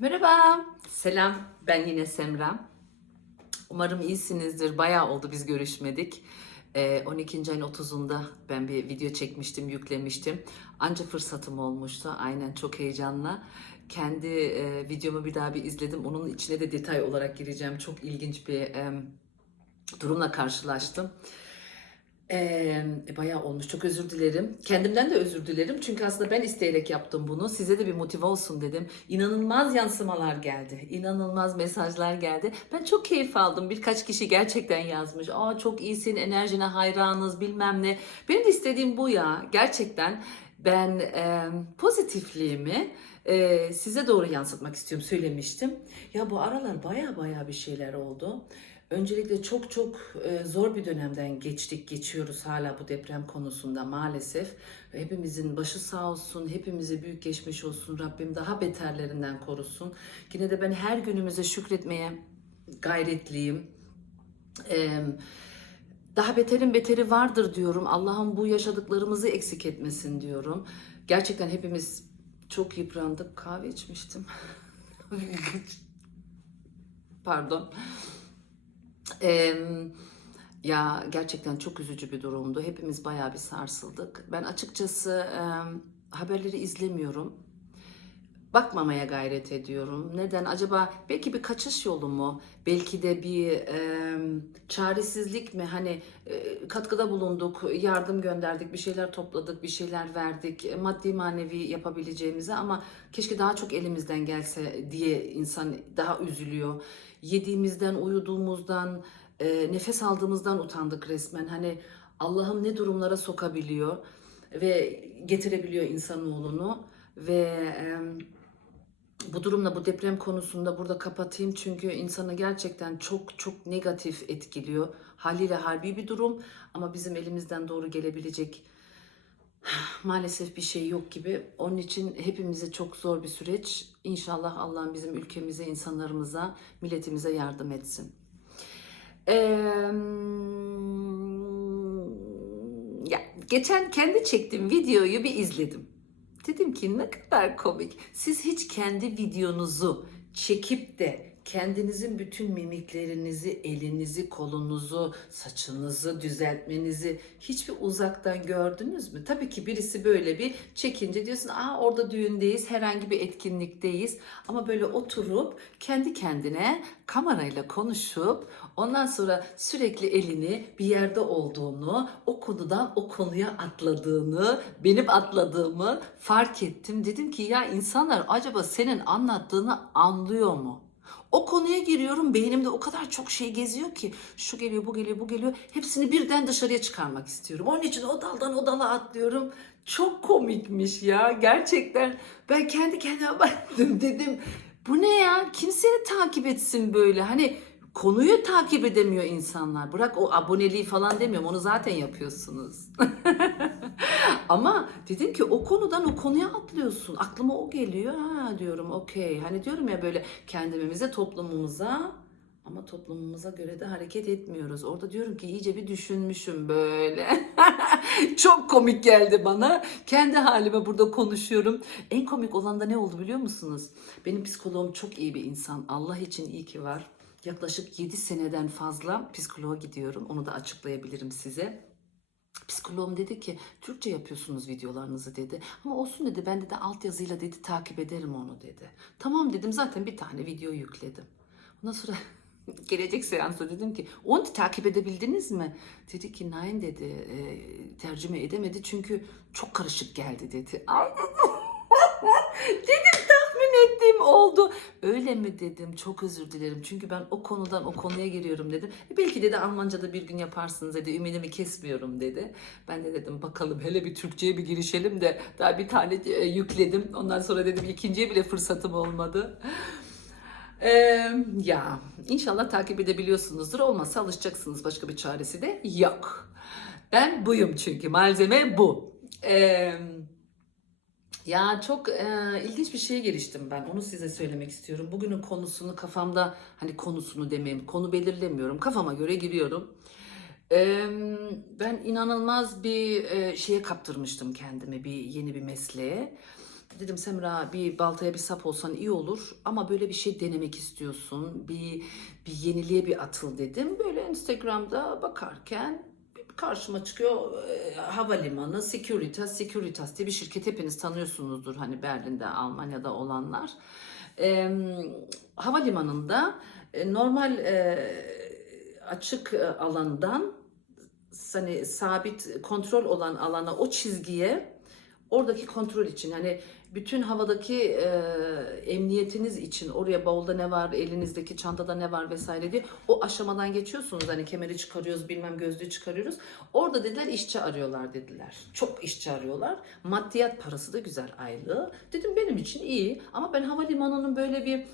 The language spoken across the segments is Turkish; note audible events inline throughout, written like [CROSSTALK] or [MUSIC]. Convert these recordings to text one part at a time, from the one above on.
Merhaba, selam. Ben yine Semra. Umarım iyisinizdir. Bayağı oldu biz görüşmedik. Ee, 12. ayın 30'unda ben bir video çekmiştim, yüklemiştim. Anca fırsatım olmuştu. Aynen çok heyecanla. Kendi e, videomu bir daha bir izledim. Onun içine de detay olarak gireceğim. Çok ilginç bir durumla karşılaştım. Ee, bayağı olmuş. Çok özür dilerim. Kendimden de özür dilerim. Çünkü aslında ben isteyerek yaptım bunu. Size de bir motive olsun dedim. İnanılmaz yansımalar geldi. İnanılmaz mesajlar geldi. Ben çok keyif aldım. Birkaç kişi gerçekten yazmış. Aa çok iyisin, enerjine hayranız bilmem ne. Benim de istediğim bu ya. Gerçekten ben e, pozitifliğimi e, size doğru yansıtmak istiyorum söylemiştim. Ya bu aralar baya baya bir şeyler oldu. Öncelikle çok çok e, zor bir dönemden geçtik, geçiyoruz hala bu deprem konusunda maalesef. Hepimizin başı sağ olsun, hepimize büyük geçmiş olsun. Rabbim daha beterlerinden korusun. Yine de ben her günümüze şükretmeye gayretliyim. Daha beterin beteri vardır diyorum. Allah'ım bu yaşadıklarımızı eksik etmesin diyorum. Gerçekten hepimiz çok yıprandık. Kahve içmiştim. [LAUGHS] Pardon. Eee, ya gerçekten çok üzücü bir durumdu. Hepimiz bayağı bir sarsıldık. Ben açıkçası eee, haberleri izlemiyorum. Bakmamaya gayret ediyorum. Neden? Acaba belki bir kaçış yolu mu? Belki de bir eee, çaresizlik mi? Hani e, katkıda bulunduk, yardım gönderdik, bir şeyler topladık, bir şeyler verdik. e, Maddi manevi yapabileceğimize ama keşke daha çok elimizden gelse diye insan daha üzülüyor. Yediğimizden, uyuduğumuzdan, e, nefes aldığımızdan utandık resmen. Hani Allah'ım ne durumlara sokabiliyor ve getirebiliyor insanoğlunu ve em, bu durumla bu deprem konusunda burada kapatayım çünkü insanı gerçekten çok çok negatif etkiliyor. Haliyle harbi bir durum ama bizim elimizden doğru gelebilecek [SIGHS] maalesef bir şey yok gibi. Onun için hepimize çok zor bir süreç. İnşallah Allah'ım bizim ülkemize, insanlarımıza, milletimize yardım etsin. Eee, geçen kendi çektiğim videoyu bir izledim. Dedim ki ne kadar komik. Siz hiç kendi videonuzu çekip de kendinizin bütün mimiklerinizi, elinizi, kolunuzu, saçınızı düzeltmenizi hiçbir uzaktan gördünüz mü? Tabii ki birisi böyle bir çekince diyorsun aa orada düğündeyiz, herhangi bir etkinlikteyiz. Ama böyle oturup kendi kendine kamerayla konuşup ondan sonra sürekli elini bir yerde olduğunu, o konudan o konuya atladığını, benim atladığımı fark ettim. Dedim ki ya insanlar acaba senin anlattığını anlıyor mu? O konuya giriyorum beynimde o kadar çok şey geziyor ki şu geliyor bu geliyor bu geliyor hepsini birden dışarıya çıkarmak istiyorum. Onun için o daldan o dala atlıyorum. Çok komikmiş ya gerçekten ben kendi kendime [LAUGHS] baktım dedim bu ne ya kim seni takip etsin böyle hani konuyu takip edemiyor insanlar. Bırak o aboneliği falan demiyorum onu zaten yapıyorsunuz. [LAUGHS] Ama dedim ki o konudan o konuya atlıyorsun. Aklıma o geliyor. Ha diyorum okey. Hani diyorum ya böyle kendimize toplumumuza ama toplumumuza göre de hareket etmiyoruz. Orada diyorum ki iyice bir düşünmüşüm böyle. [LAUGHS] Çok komik geldi bana. Kendi halime burada konuşuyorum. En komik olan da ne oldu biliyor musunuz? Benim psikoloğum çok iyi bir insan. Allah için iyi ki var. Yaklaşık 7 seneden fazla psikoloğa gidiyorum. Onu da açıklayabilirim size. Psikoloğum dedi ki Türkçe yapıyorsunuz videolarınızı dedi. Ama olsun dedi ben de altyazıyla dedi takip ederim onu dedi. Tamam dedim zaten bir tane video yükledim. Ondan sonra [LAUGHS] gelecek seansta dedim ki onu takip edebildiniz mi? Dedi ki nein dedi e, tercüme edemedi çünkü çok karışık geldi dedi. Ay [LAUGHS] dedim tahmin ettiğim oldu. Öyle mi dedim çok özür dilerim çünkü ben o konudan o konuya giriyorum dedim. E belki dedi Almanca'da bir gün yaparsınız dedi ümidimi kesmiyorum dedi. Ben de dedim bakalım hele bir Türkçe'ye bir girişelim de daha bir tane e, yükledim. Ondan sonra dedim ikinciye bile fırsatım olmadı. Ee, ya inşallah takip edebiliyorsunuzdur. Olmazsa alışacaksınız. Başka bir çaresi de yok. Ben buyum çünkü. Malzeme bu. Ee, ya çok e, ilginç bir şeye giriştim ben. Onu size söylemek istiyorum. Bugünün konusunu kafamda hani konusunu demeyeyim. Konu belirlemiyorum. Kafama göre giriyorum. Ee, ben inanılmaz bir e, şeye kaptırmıştım kendimi bir yeni bir mesleğe. dedim Semra bir baltaya bir sap olsan iyi olur ama böyle bir şey denemek istiyorsun. Bir bir yeniliğe bir atıl dedim. Böyle Instagram'da bakarken karşıma çıkıyor e, havalimanı Securitas Securitas diye bir şirket hepiniz tanıyorsunuzdur hani Berlin'de Almanya'da olanlar. E, havalimanında e, normal e, açık e, alandan hani sabit kontrol olan alana o çizgiye oradaki kontrol için hani bütün havadaki e, emniyetiniz için oraya bavulda ne var, elinizdeki çantada ne var vesaire diye o aşamadan geçiyorsunuz. Hani kemeri çıkarıyoruz, bilmem gözlüğü çıkarıyoruz. Orada dediler işçi arıyorlar dediler. Çok işçi arıyorlar. Maddiyat parası da güzel aylığı. Dedim benim için iyi ama ben havalimanının böyle bir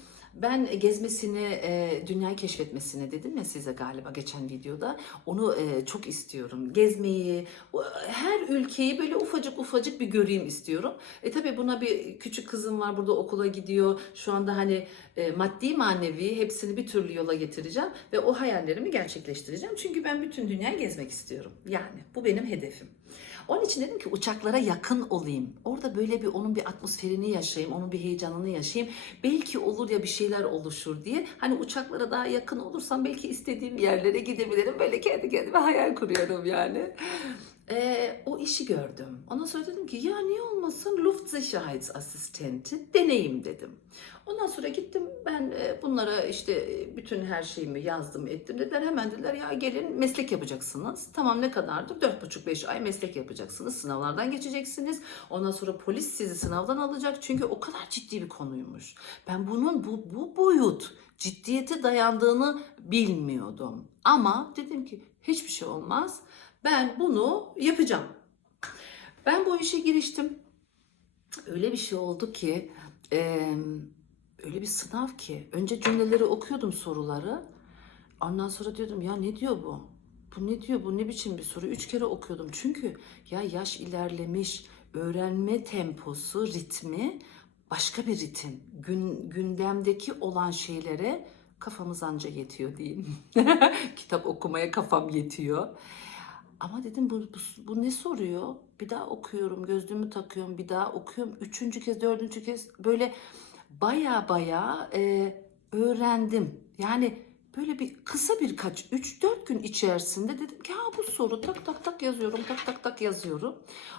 ben gezmesini, e, dünyayı keşfetmesini dedim ya size galiba geçen videoda. Onu e, çok istiyorum. Gezmeyi, her ülkeyi böyle ufacık ufacık bir göreyim istiyorum. E tabii buna bir küçük kızım var burada okula gidiyor. Şu anda hani e, maddi manevi hepsini bir türlü yola getireceğim ve o hayallerimi gerçekleştireceğim. Çünkü ben bütün dünyayı gezmek istiyorum. Yani bu benim hedefim. Onun için dedim ki uçaklara yakın olayım. Orada böyle bir onun bir atmosferini yaşayayım, onun bir heyecanını yaşayayım. Belki olur ya bir şeyler oluşur diye. Hani uçaklara daha yakın olursam belki istediğim yerlere gidebilirim. Böyle kendi kendime hayal kuruyorum yani. Ee, işi gördüm. Ondan sonra dedim ki ya niye olmasın Luftsicherheitsassistenti deneyim dedim. Ondan sonra gittim ben e, bunlara işte e, bütün her şeyimi yazdım ettim dediler. Hemen dediler ya gelin meslek yapacaksınız. Tamam ne kadardı? Dört buçuk beş ay meslek yapacaksınız. Sınavlardan geçeceksiniz. Ondan sonra polis sizi sınavdan alacak. Çünkü o kadar ciddi bir konuymuş. Ben bunun bu, bu boyut ciddiyete dayandığını bilmiyordum. Ama dedim ki hiçbir şey olmaz. Ben bunu yapacağım. Ben bu işe giriştim. Öyle bir şey oldu ki eee, öyle bir sınav ki önce cümleleri okuyordum soruları. Ondan sonra diyordum ya ne diyor bu? Bu ne diyor? Bu ne biçim bir soru? Üç kere okuyordum. Çünkü ya yaş ilerlemiş, öğrenme temposu, ritmi başka bir ritim. Gün, gündemdeki olan şeylere kafamız anca yetiyor diyeyim. [LAUGHS] Kitap okumaya kafam yetiyor. Ama dedim bu, bu, bu ne soruyor? Bir daha okuyorum, gözlüğümü takıyorum, bir daha okuyorum. Üçüncü kez, dördüncü kez böyle baya baya e, öğrendim. Yani böyle bir kısa birkaç, üç dört gün içerisinde dedim ki ha bu soru tak tak tak yazıyorum, tak tak tak yazıyorum.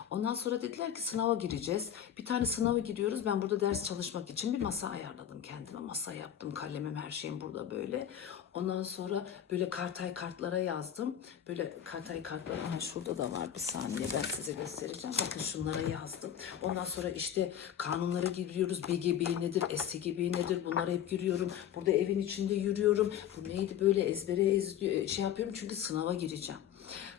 Ondan sonra dediler ki sınava gireceğiz. Bir tane sınava giriyoruz. Ben burada ders çalışmak için bir masa ayarladım kendime. Masa yaptım, kalemim her şeyim burada böyle. Ondan sonra böyle kartay kartlara yazdım. Böyle kartay kartlar ha şurada da var bir saniye ben size göstereceğim. Bakın şunlara yazdım. Ondan sonra işte kanunlara giriyoruz. BGB nedir, STGB nedir bunlara hep giriyorum. Burada evin içinde yürüyorum. Bu neydi böyle ezbere ezdi, şey yapıyorum çünkü sınava gireceğim.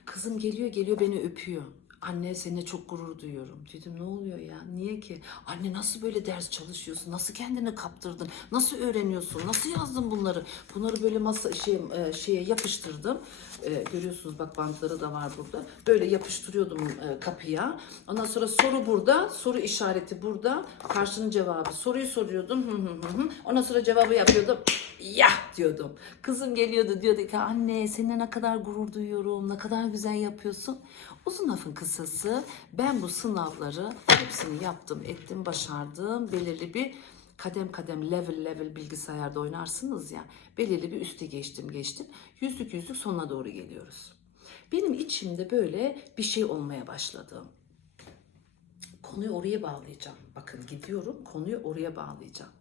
Kızım geliyor geliyor beni öpüyor. Anne seninle çok gurur duyuyorum. Dedim ne oluyor ya? Niye ki? Anne nasıl böyle ders çalışıyorsun? Nasıl kendini kaptırdın? Nasıl öğreniyorsun? Nasıl yazdın bunları? Bunları böyle masa şey, e, şeye yapıştırdım. E, görüyorsunuz bak bantları da var burada. Böyle yapıştırıyordum e, kapıya. Ondan sonra soru burada, soru işareti burada. Karşının cevabı. Soruyu soruyordum. Hı hı hı. Ondan sonra cevabı yapıyordum. Ya diyordum. Kızım geliyordu diyordu ki anne seninle ne kadar gurur duyuyorum. Ne kadar güzel yapıyorsun. Uzun lafın kısası ben bu sınavları hepsini yaptım, ettim, başardım. Belirli bir kadem kadem level level bilgisayarda oynarsınız ya. Belirli bir üste geçtim geçtim. Yüzlük yüzlük sonuna doğru geliyoruz. Benim içimde böyle bir şey olmaya başladı. Konuyu oraya bağlayacağım. Bakın gidiyorum konuyu oraya bağlayacağım.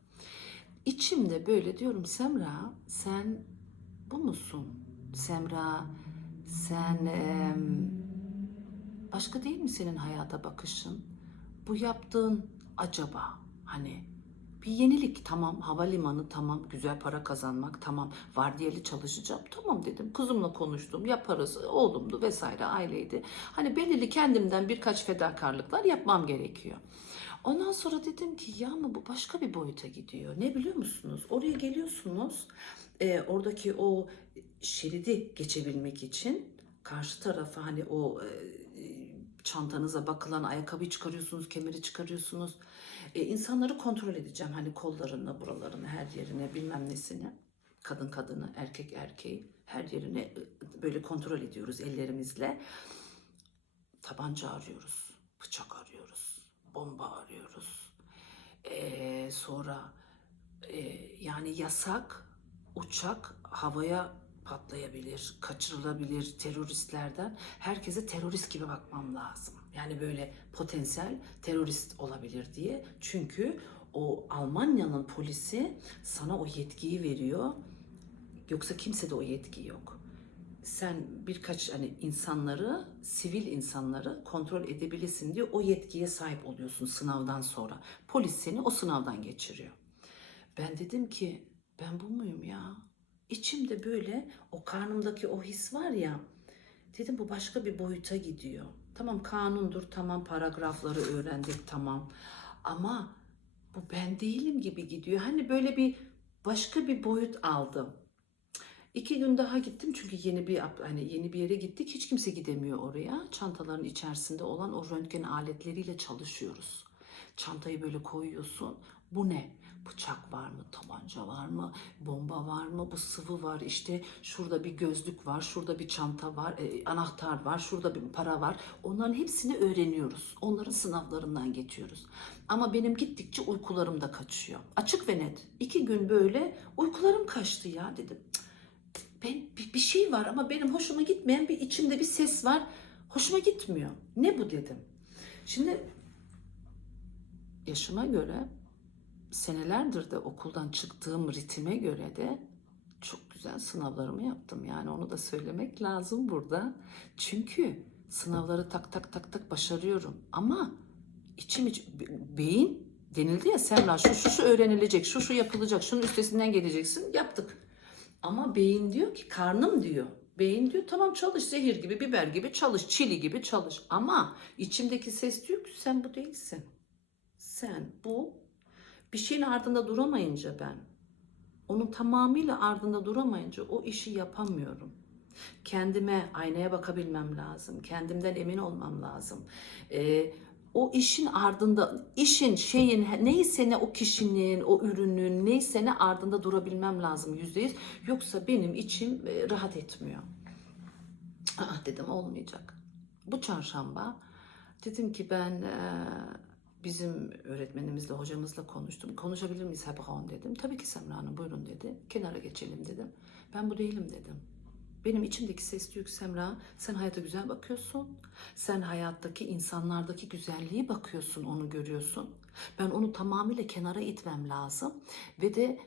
İçimde böyle diyorum Semra sen bu musun? Semra sen başka değil mi senin hayata bakışın? Bu yaptığın acaba hani bir yenilik tamam havalimanı tamam güzel para kazanmak tamam vardiyeli çalışacağım tamam dedim kızımla konuştum yaparız oğlumdu vesaire aileydi hani belirli kendimden birkaç fedakarlıklar yapmam gerekiyor. Ondan sonra dedim ki ya mı bu başka bir boyuta gidiyor. Ne biliyor musunuz? Oraya geliyorsunuz. e, oradaki o şeridi geçebilmek için karşı tarafa hani o e, çantanıza bakılan ayakkabıyı çıkarıyorsunuz, kemeri çıkarıyorsunuz. E, insanları kontrol edeceğim. Hani kollarını, buralarını, her yerine, bilmem nesini. Kadın kadını, erkek erkeği her yerine e, böyle kontrol ediyoruz ellerimizle. Tabanca arıyoruz, bıçak arıyoruz, bomba arıyoruz. Ee, sonra e, yani yasak uçak havaya patlayabilir, kaçırılabilir teröristlerden. Herkese terörist gibi bakmam lazım. Yani böyle potansiyel terörist olabilir diye. Çünkü o Almanya'nın polisi sana o yetkiyi veriyor. Yoksa kimse de o yetki yok. Sen birkaç hani insanları, sivil insanları kontrol edebilirsin diye o yetkiye sahip oluyorsun sınavdan sonra. Polis seni o sınavdan geçiriyor. Ben dedim ki ben bu muyum ya? İçimde böyle o karnımdaki o his var ya. Dedim bu başka bir boyuta gidiyor. Tamam kanundur, tamam paragrafları öğrendik, tamam. Ama bu ben değilim gibi gidiyor. Hani böyle bir başka bir boyut aldım. İki gün daha gittim çünkü yeni bir hani yeni bir yere gittik. Hiç kimse gidemiyor oraya. Çantaların içerisinde olan o röntgen aletleriyle çalışıyoruz. Çantayı böyle koyuyorsun. Bu ne? Bıçak var mı? Tabanca var mı? Bomba var mı? Bu sıvı var. İşte şurada bir gözlük var. Şurada bir çanta var. e, anahtar var. Şurada bir para var. Onların hepsini öğreniyoruz. Onların sınavlarından geçiyoruz. Ama benim gittikçe uykularım da kaçıyor. Açık ve net. İki gün böyle uykularım kaçtı ya dedim. Ben bir, bir şey var ama benim hoşuma gitmeyen bir içimde bir ses var. Hoşuma gitmiyor. Ne bu dedim. Şimdi yaşıma göre senelerdir de okuldan çıktığım ritme göre de çok güzel sınavlarımı yaptım. Yani onu da söylemek lazım burada. Çünkü sınavları tak tak tak tak başarıyorum. Ama içim iç, be- beyin denildi ya Semra şu şu şu öğrenilecek, şu şu yapılacak, şunun üstesinden geleceksin. Yaptık. Ama beyin diyor ki karnım diyor. Beyin diyor tamam çalış zehir gibi, biber gibi çalış, çili gibi çalış. Ama içimdeki ses diyor ki sen bu değilsin. Sen bu bir şeyin ardında duramayınca ben, onun tamamıyla ardında duramayınca o işi yapamıyorum. Kendime aynaya bakabilmem lazım. Kendimden emin olmam lazım. Ee, o işin ardında, işin şeyin neyse ne o kişinin, o ürünün neyse ne ardında durabilmem lazım yüzde yüz. Yoksa benim içim e, rahat etmiyor. Aa, dedim olmayacak. Bu çarşamba dedim ki ben e, bizim öğretmenimizle, hocamızla konuştum. Konuşabilir miyiz Hebron dedim. Tabii ki Semra Hanım buyurun dedi. Kenara geçelim dedim. Ben bu değilim dedim. Benim içimdeki ses diyor ki Semra sen hayata güzel bakıyorsun. Sen hayattaki insanlardaki güzelliği bakıyorsun, onu görüyorsun. Ben onu tamamıyla kenara itmem lazım. Ve de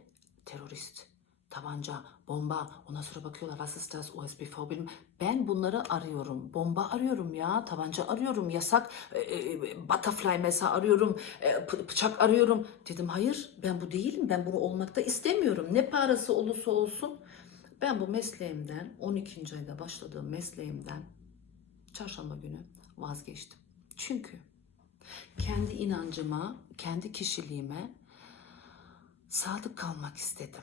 terörist, tabanca, bomba, ondan sonra bakıyorlar was ist das, OSBV bilmem. Ben bunları arıyorum. Bomba arıyorum ya, tabanca arıyorum, yasak, e, e, butterfly mesela arıyorum, e, bıçak arıyorum. Dedim hayır ben bu değilim, ben bunu olmakta istemiyorum. Ne parası olursa olsun. Ben bu mesleğimden, 12. ayda başladığım mesleğimden çarşamba günü vazgeçtim. Çünkü kendi inancıma, kendi kişiliğime sadık kalmak istedim.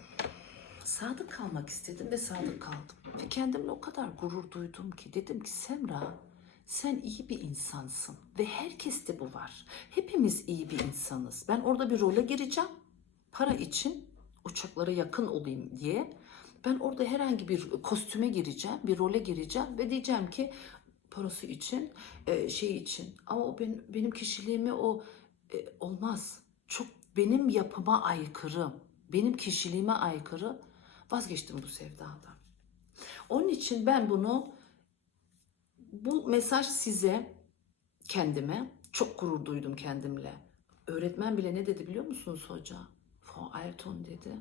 Sadık kalmak istedim ve sadık kaldım. Ve kendimle o kadar gurur duydum ki dedim ki Semra sen iyi bir insansın ve herkeste bu var. Hepimiz iyi bir insanız. Ben orada bir role gireceğim. Para için uçaklara yakın olayım diye. Ben orada herhangi bir kostüme gireceğim, bir role gireceğim ve diyeceğim ki parası için, e, şey için. Ama o benim, benim kişiliğime o e, olmaz. Çok benim yapıma aykırı, benim kişiliğime aykırı. Vazgeçtim bu sevdadan. Onun için ben bunu bu mesaj size kendime çok gurur duydum kendimle. Öğretmen bile ne dedi biliyor musunuz hoca? Frau Alton dedi.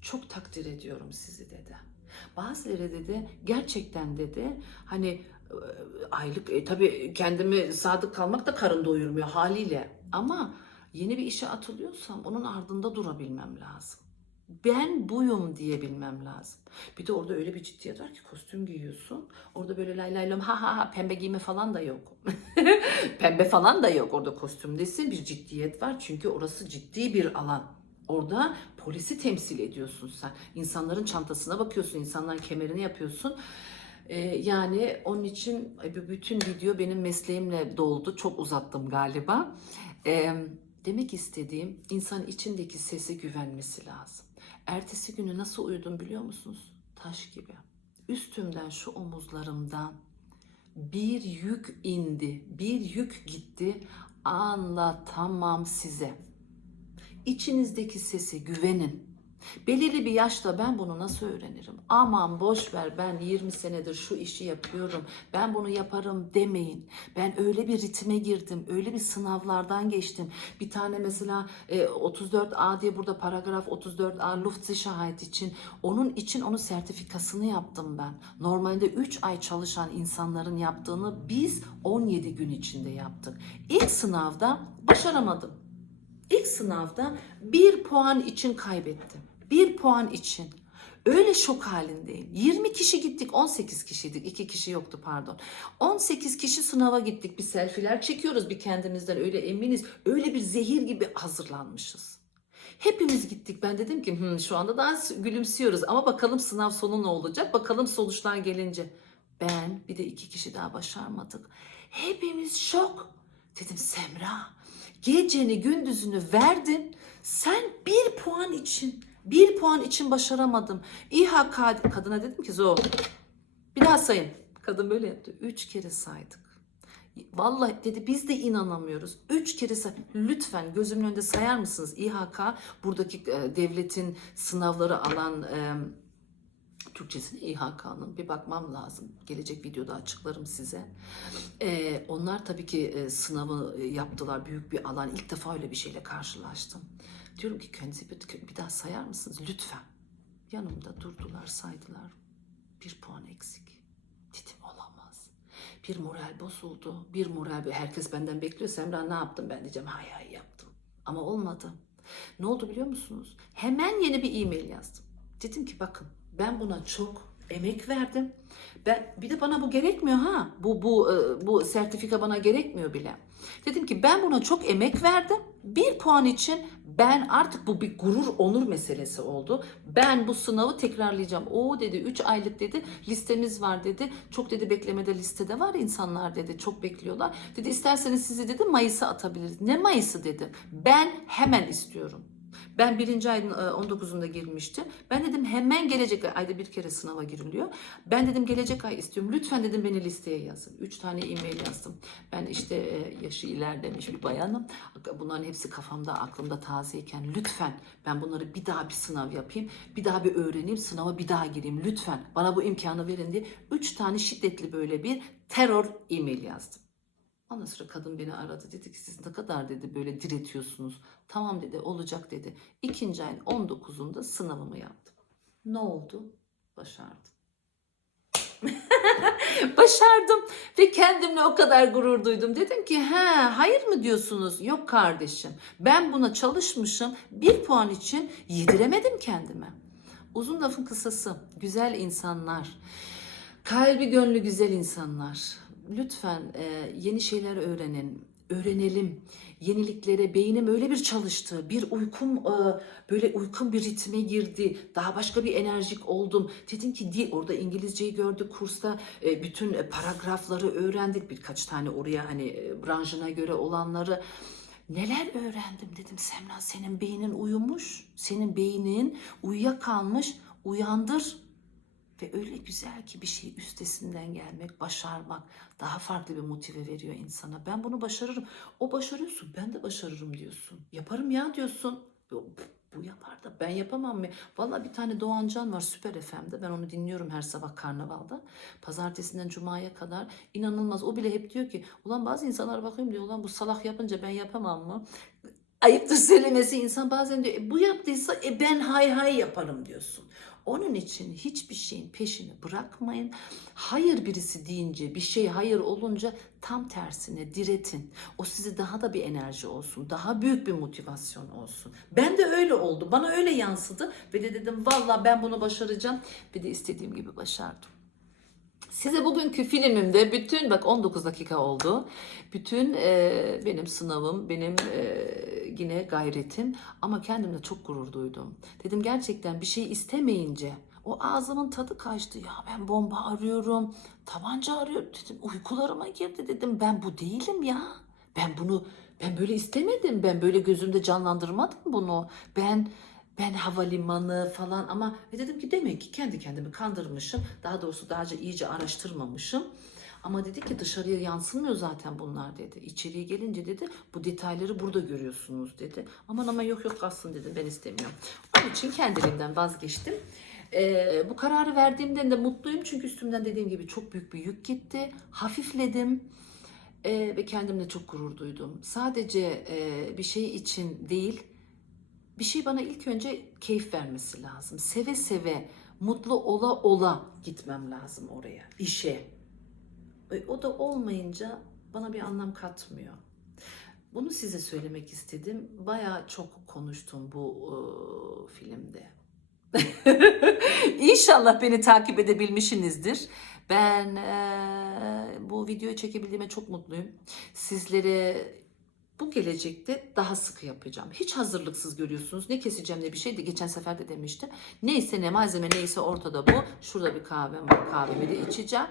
Çok takdir ediyorum sizi dedi. Bazıları dedi gerçekten dedi hani e, aylık e, tabii kendimi sadık kalmak da karın doyurmuyor haliyle. Ama yeni bir işe atılıyorsam onun ardında durabilmem lazım. Ben buyum diyebilmem lazım. Bir de orada öyle bir ciddiyet var ki kostüm giyiyorsun. Orada böyle lay lay lom ha ha ha pembe giyme falan da yok. [LAUGHS] pembe falan da yok orada kostümdesin. Bir ciddiyet var çünkü orası ciddi bir alan. Orada polisi temsil ediyorsun sen. İnsanların çantasına bakıyorsun, insanların kemerini yapıyorsun. Ee, yani onun için e, bütün video benim mesleğimle doldu. Çok uzattım galiba. Ee, demek istediğim insan içindeki sesi güvenmesi lazım. Ertesi günü nasıl uyudum biliyor musunuz? Taş gibi. Üstümden şu omuzlarımdan bir yük indi, bir yük gitti. Anlatamam size. İçinizdeki sese güvenin. Belirli bir yaşta ben bunu nasıl öğrenirim? Aman boş ver ben 20 senedir şu işi yapıyorum. Ben bunu yaparım demeyin. Ben öyle bir ritme girdim. Öyle bir sınavlardan geçtim. Bir tane mesela e, 34A diye burada paragraf 34A Luftsicherheit için onun için onun sertifikasını yaptım ben. Normalde 3 ay çalışan insanların yaptığını biz 17 gün içinde yaptık. İlk sınavda başaramadım. İlk sınavda bir puan için kaybettim. Bir puan için. Öyle şok halindeyim. 20 kişi gittik, 18 kişiydik. 2 kişi yoktu pardon. 18 kişi sınava gittik. Bir selfiler çekiyoruz bir kendimizden öyle eminiz. Öyle bir zehir gibi hazırlanmışız. Hepimiz gittik. Ben dedim ki "Hmm, şu anda daha gülümsüyoruz ama bakalım sınav sonu ne olacak? Bakalım sonuçlar gelince. Ben bir de iki kişi daha başarmadık. Hepimiz şok. Dedim Semra geceni gündüzünü verdin. Sen bir puan için bir puan için başaramadım. İHA kad- kadına dedim ki Zo bir daha sayın. Kadın böyle yaptı. Üç kere saydık. Vallahi dedi biz de inanamıyoruz. Üç kere say. Lütfen gözümün önünde sayar mısınız? İHK buradaki e, devletin sınavları alan e, Türkçesine İHK'nın bir bakmam lazım. Gelecek videoda açıklarım size. Ee, onlar tabii ki e, sınavı e, yaptılar. Büyük bir alan. İlk defa öyle bir şeyle karşılaştım. Diyorum ki kendinizi bir, bir daha sayar mısınız? Lütfen. Yanımda durdular, saydılar. Bir puan eksik. Dedim olamaz. Bir moral bozuldu. Bir moral, herkes benden bekliyor. Semra ne yaptın? Ben diyeceğim hay hay yaptım. Ama olmadı. Ne oldu biliyor musunuz? Hemen yeni bir e-mail yazdım. Dedim ki bakın ben buna çok emek verdim. Ben bir de bana bu gerekmiyor ha. Bu bu e, bu sertifika bana gerekmiyor bile. Dedim ki ben buna çok emek verdim. Bir puan için ben artık bu bir gurur onur meselesi oldu. Ben bu sınavı tekrarlayacağım. O dedi 3 aylık dedi listemiz var dedi. Çok dedi beklemede listede var insanlar dedi. Çok bekliyorlar. Dedi isterseniz sizi dedi Mayıs'a atabiliriz. Ne Mayıs'ı dedi. Ben hemen istiyorum. Ben birinci ayın e, 19'unda girmiştim. Ben dedim hemen gelecek ay, ayda bir kere sınava giriliyor. Ben dedim gelecek ay istiyorum. Lütfen dedim beni listeye yazın. Üç tane e-mail yazdım. Ben işte e, yaşı ilerlemiş bir bayanım. Bunların hepsi kafamda, aklımda tazeyken lütfen ben bunları bir daha bir sınav yapayım. Bir daha bir öğreneyim. Sınava bir daha gireyim. Lütfen bana bu imkanı verin diye. Üç tane şiddetli böyle bir terör e-mail yazdım. Ondan sonra kadın beni aradı. Dedi ki siz ne kadar dedi böyle diretiyorsunuz. Tamam dedi olacak dedi. İkinci ayın 19'unda sınavımı yaptım. Ne oldu? Başardım. [LAUGHS] Başardım ve kendimle o kadar gurur duydum. Dedim ki he hayır mı diyorsunuz? Yok kardeşim ben buna çalışmışım bir puan için yediremedim kendime. Uzun lafın kısası güzel insanlar, kalbi gönlü güzel insanlar. Lütfen e, yeni şeyler öğrenin, öğrenelim. Yeniliklere beynim öyle bir çalıştı. Bir uykum e, böyle uykum bir ritme girdi. Daha başka bir enerjik oldum. Dedim ki di orada İngilizceyi gördük kursta. E, bütün paragrafları öğrendik. Birkaç tane oraya hani e, branşına göre olanları. Neler öğrendim dedim Semra senin beynin uyumuş. Senin beynin uyuyakalmış. Uyandır. Ve öyle güzel ki bir şey üstesinden gelmek, başarmak daha farklı bir motive veriyor insana. Ben bunu başarırım. O başarıyorsun, ben de başarırım diyorsun. Yaparım ya diyorsun. Bu, yapar da ben yapamam mı? Valla bir tane Doğan Can var Süper FM'de. Ben onu dinliyorum her sabah karnavalda. Pazartesinden cumaya kadar. inanılmaz. O bile hep diyor ki ulan bazı insanlar bakıyorum diyor ulan bu salak yapınca ben yapamam mı? Ayıptır söylemesi insan bazen diyor e, bu yaptıysa e, ben hay hay yaparım diyorsun. Onun için hiçbir şeyin peşini bırakmayın. Hayır birisi deyince, bir şey hayır olunca tam tersine diretin. O size daha da bir enerji olsun, daha büyük bir motivasyon olsun. Ben de öyle oldu, bana öyle yansıdı ve de dedim valla ben bunu başaracağım ve de istediğim gibi başardım. Size bugünkü filmimde bütün bak 19 dakika oldu. Bütün e, benim sınavım, benim e, yine gayretim ama kendimle çok gurur duydum. Dedim gerçekten bir şey istemeyince o ağzımın tadı kaçtı. Ya ben bomba arıyorum, tabanca arıyorum dedim. Uykularıma girdi dedim. Ben bu değilim ya. Ben bunu ben böyle istemedim. Ben böyle gözümde canlandırmadım bunu. Ben ben havalimanı falan ama ve dedim ki demek ki kendi kendimi kandırmışım. Daha doğrusu daha önce iyice araştırmamışım. Ama dedi ki dışarıya yansımıyor zaten bunlar dedi. İçeriye gelince dedi bu detayları burada görüyorsunuz dedi. Aman ama yok yok kalsın dedim ben istemiyorum. Onun için kendiliğimden vazgeçtim. Ee, bu kararı verdiğimden de mutluyum çünkü üstümden dediğim gibi çok büyük bir yük gitti. Hafifledim Ee, ve kendimle çok gurur duydum. Sadece e, bir şey için değil, bir şey bana ilk önce keyif vermesi lazım. Seve seve, mutlu ola ola gitmem lazım oraya, işe. E, O da olmayınca bana bir anlam katmıyor. Bunu size söylemek istedim. Bayağı çok konuştum bu e, filmde. [LAUGHS] İnşallah beni takip edebilmişsinizdir. Ben e, bu videoyu çekebildiğime çok mutluyum. Sizlere bu gelecekte daha sıkı yapacağım. Hiç hazırlıksız görüyorsunuz. Ne keseceğim ne bir şey de geçen sefer de demiştim. Neyse ne malzeme neyse ortada bu. Şurada bir kahvem var. Kahvemi de içeceğim.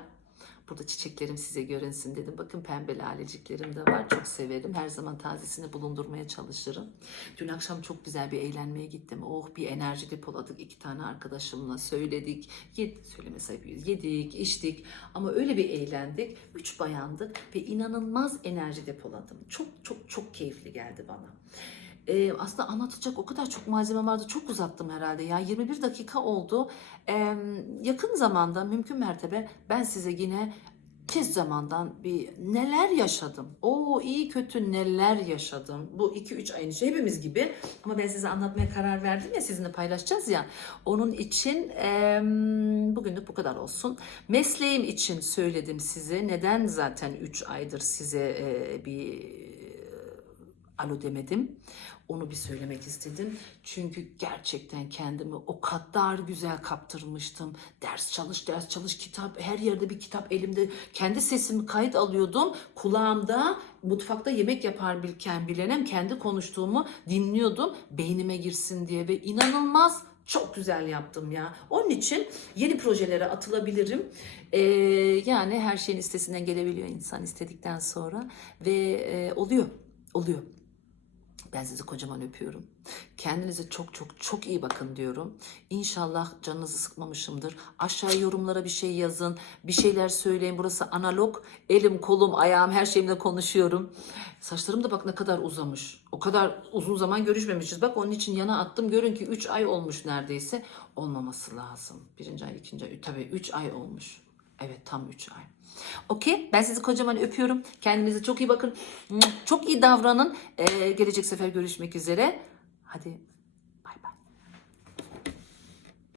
Burada çiçeklerim size görünsün dedim. Bakın pembe laleciklerim de var. Çok severim. Her zaman tazesini bulundurmaya çalışırım. Dün akşam çok güzel bir eğlenmeye gittim. Oh bir enerji depoladık. iki tane arkadaşımla söyledik. Yed, söyleme sayıyoruz. Yedik, içtik. Ama öyle bir eğlendik. Üç bayandık ve inanılmaz enerji depoladım. Çok çok çok keyifli geldi bana. Ee, aslında anlatacak o kadar çok malzeme vardı. Çok uzattım herhalde ya. 21 dakika oldu. Ee, yakın zamanda mümkün mertebe ben size yine tez zamandan bir neler yaşadım. O iyi kötü neler yaşadım. Bu 2-3 ayın içi hepimiz gibi. Ama ben size anlatmaya karar verdim ya sizinle paylaşacağız ya. Onun için em, bugünlük bu kadar olsun. Mesleğim için söyledim size. Neden zaten 3 aydır size e, bir alo demedim. Onu bir söylemek istedim. Çünkü gerçekten kendimi o kadar güzel kaptırmıştım. Ders çalış, ders çalış, kitap, her yerde bir kitap elimde. Kendi sesimi kayıt alıyordum. Kulağımda mutfakta yemek yapar bilken bilenem kendi konuştuğumu dinliyordum. Beynime girsin diye ve inanılmaz çok güzel yaptım ya. Onun için yeni projelere atılabilirim. Ee, yani her şeyin üstesinden gelebiliyor insan istedikten sonra ve e, oluyor, oluyor. Ben sizi kocaman öpüyorum. Kendinize çok çok çok iyi bakın diyorum. İnşallah canınızı sıkmamışımdır. Aşağı yorumlara bir şey yazın. Bir şeyler söyleyin. Burası analog. Elim, kolum, ayağım her şeyimle konuşuyorum. Saçlarım da bak ne kadar uzamış. O kadar uzun zaman görüşmemişiz. Bak onun için yana attım. Görün ki 3 ay olmuş neredeyse. Olmaması lazım. Birinci ay, ikinci ay. Tabii 3 ay olmuş. Evet tam 3 ay. Okey. Ben sizi kocaman öpüyorum. Kendinize çok iyi bakın. Çok iyi davranın. Ee, gelecek sefer görüşmek üzere. Hadi